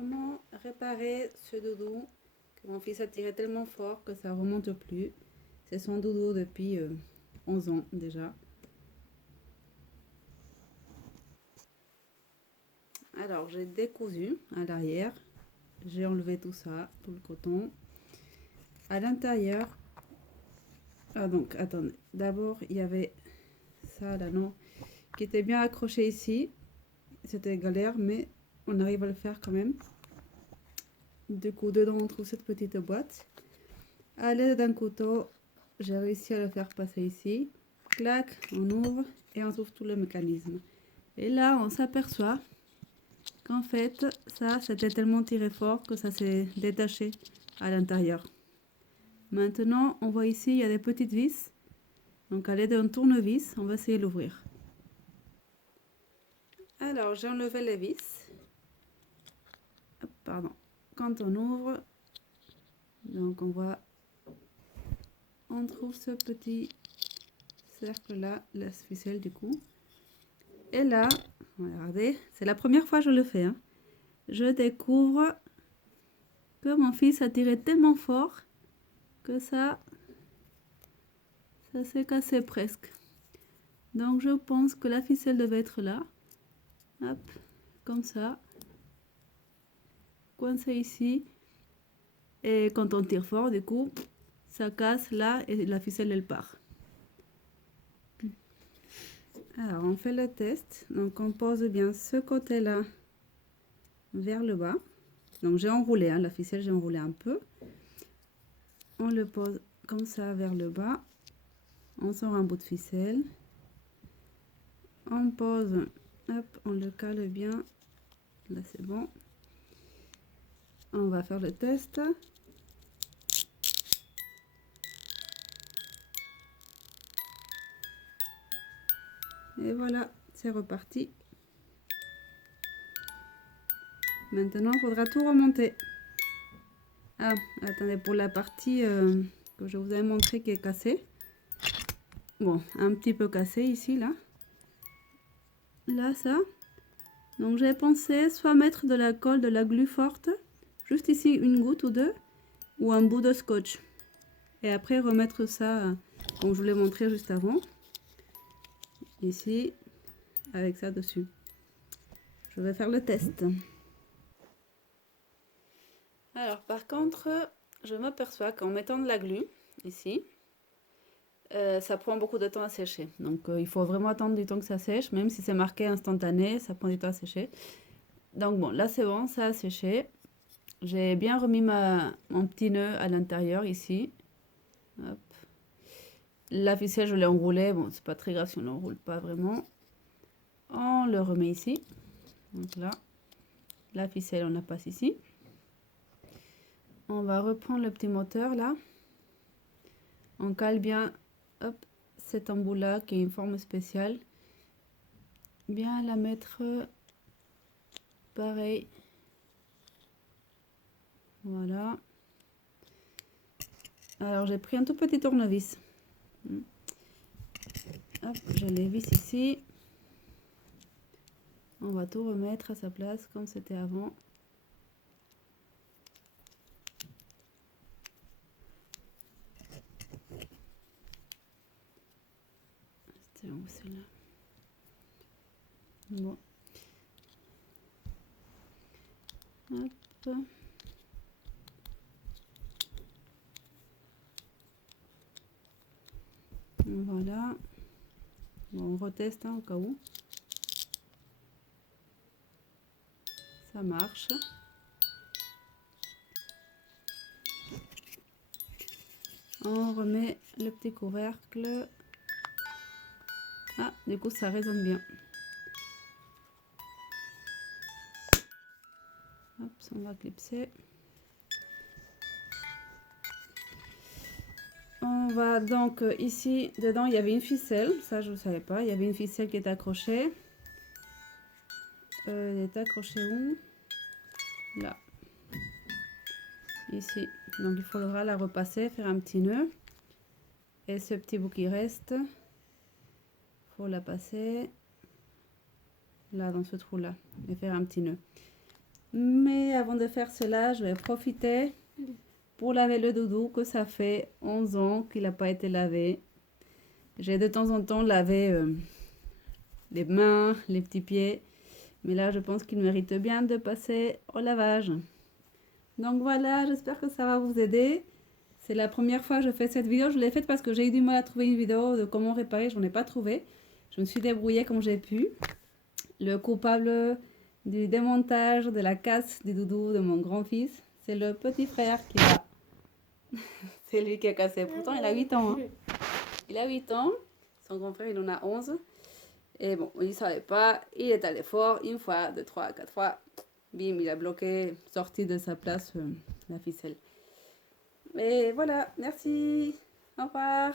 Comment réparer ce doudou que mon fils a tiré tellement fort que ça remonte plus. C'est son doudou depuis 11 ans déjà. Alors j'ai décousu à l'arrière, j'ai enlevé tout ça, tout le coton. À l'intérieur, donc attendez, d'abord il y avait ça là non, qui était bien accroché ici. C'était galère mais on arrive à le faire quand même. Du coup dedans on trouve cette petite boîte. À l'aide d'un couteau, j'ai réussi à le faire passer ici. Clac, on ouvre et on trouve tout le mécanisme. Et là, on s'aperçoit qu'en fait, ça, c'était tellement tiré fort que ça s'est détaché à l'intérieur. Maintenant, on voit ici, il y a des petites vis. Donc, à l'aide d'un tournevis, on va essayer de l'ouvrir. Alors, j'ai enlevé les vis. Hop, pardon. Quand on ouvre, donc on voit, on trouve ce petit cercle là, la ficelle du coup. Et là, regardez, c'est la première fois que je le fais. Hein. Je découvre que mon fils a tiré tellement fort que ça s'est cassé presque. Donc je pense que la ficelle devait être là. Hop, comme ça. Coincé ici. Et quand on tire fort, du coup, ça casse là et la ficelle elle part. Alors on fait le test. Donc on pose bien ce côté-là vers le bas. Donc j'ai enroulé, hein, la ficelle j'ai enroulé un peu. On le pose comme ça vers le bas. On sort un bout de ficelle. On pose, hop, on le cale bien. Là c'est bon. On va faire le test. Et voilà, c'est reparti. Maintenant, il faudra tout remonter. Ah, attendez, pour la partie que je vous avais montré qui est cassée. Bon, un petit peu cassé ici, là. Là, ça. Donc, j'ai pensé soit mettre de la colle, de la glu forte. Juste ici, une goutte ou deux. Ou un bout de scotch. Et après, remettre ça, comme je vous l'ai montré juste avant. Ici, avec ça dessus. Je vais faire le test. Alors, par contre, je m'aperçois qu'en mettant de la glu, ici, ça prend beaucoup de temps à sécher. Donc il faut vraiment attendre du temps que ça sèche, même si c'est marqué instantané, ça prend du temps à sécher. Donc bon, là c'est bon, ça a séché. J'ai bien remis mon petit nœud à l'intérieur ici. Hop. La ficelle, je l'ai enroulée. Bon, c'est pas très grave si on n'enroule pas vraiment. On le remet ici. Donc là, la ficelle, on la passe ici. On va reprendre le petit moteur là. On cale bien, hop, cet embout là qui est une forme spéciale. Bien la mettre pareil. Voilà. Alors j'ai pris un tout petit tournevis. Hop, je les vis ici. On va tout remettre à sa place comme c'était avant. C'était où celle-là? Bon. Hop. Voilà. Bon, on reteste hein, au cas où. Ça marche. On remet le petit couvercle. Ah, du coup, ça résonne bien. Hop, on va clipser. On va donc ici, dedans, il y avait une ficelle. Ça, je ne savais pas. Il y avait une ficelle qui est accrochée. Elle est accrochée où? Là. Ici. Donc, il faudra la repasser, faire un petit nœud. Et ce petit bout qui reste, faut la passer là dans ce trou là et faire un petit nœud. Mais avant de faire cela, je vais profiter pour laver le doudou, que ça fait 11 ans qu'il n'a pas été lavé. J'ai de temps en temps lavé les mains, les petits pieds. Mais là, je pense qu'il mérite bien de passer au lavage. Donc voilà, j'espère que ça va vous aider. C'est la première fois que je fais cette vidéo. Je l'ai faite parce que j'ai eu du mal à trouver une vidéo de comment réparer. Je n'en ai pas trouvé. Je me suis débrouillée comme j'ai pu. Le coupable du démontage, de la casse des doudous de mon grand-fils, c'est le petit frère qui a... C'est lui qui a cassé. Pourtant, il a 8 ans. Hein. Il a 8 ans. Son grand frère, il en a 11. Et bon, il ne savait pas. Il est allé fort. Une fois, deux, trois, quatre fois. Bim, il a bloqué, sorti de sa place la ficelle. Et voilà, merci. Au revoir.